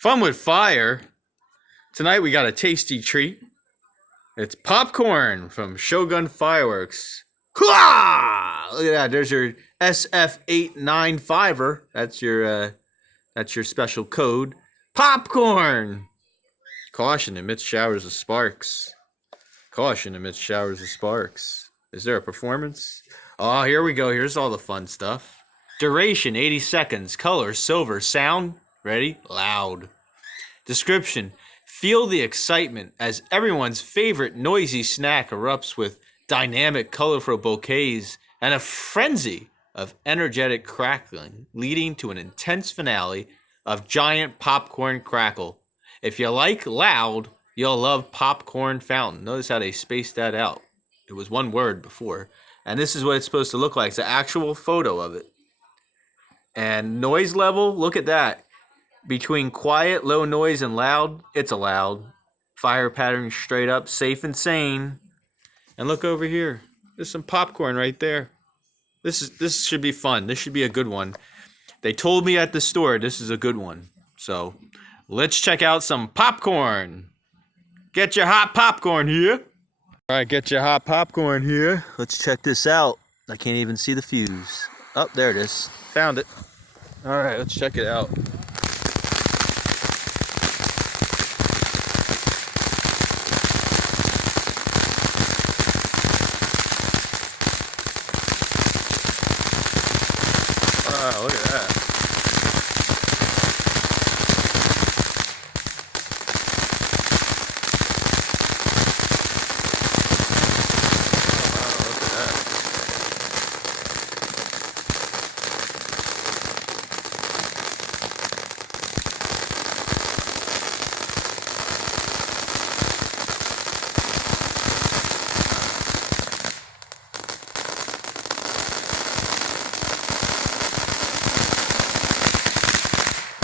Fun with fire. Tonight we got a tasty treat. It's popcorn from Shogun Fireworks. Hooah! Look at that. There's your SF895er. That's your special code. Popcorn. Caution amidst showers of sparks. Caution amidst showers of sparks. Is there a performance? Oh, here we go. Here's all the fun stuff. Duration 80 seconds. Color silver. Sound ready? Loud. Description: feel the excitement as everyone's favorite noisy snack erupts with dynamic, colorful bouquets and a frenzy of energetic crackling, leading to an intense finale of giant popcorn crackle. If you like loud, you'll love popcorn fountain. Notice how they spaced that out. It was one word before. And this is what it's supposed to look like. It's an actual photo of it. And noise level, look at that. Between quiet, low noise, and loud, it's a loud. Fire pattern straight up, safe and sane. And look over here. There's some popcorn right there. This should be fun. This should be a good one. They told me at the store this is a good one. So let's check out some popcorn. Get your hot popcorn here. All right, get your hot popcorn here. Let's check this out. I can't even see the fuse. Oh, there it is. Found it. All right, let's check it out. Wow, look at that.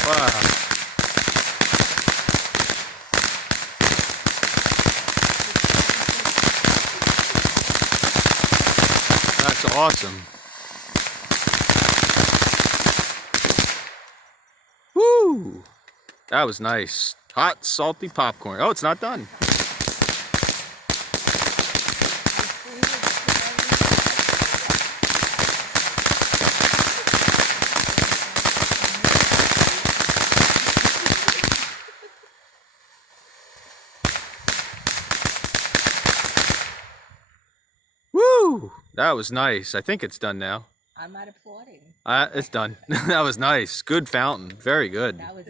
Wow. That's awesome. Woo! That was nice. Hot, salty popcorn. Oh, it's not done. Woo! That was nice. I think it's done now. I'm not applauding. It's done. That was nice. Good fountain. Very good. That was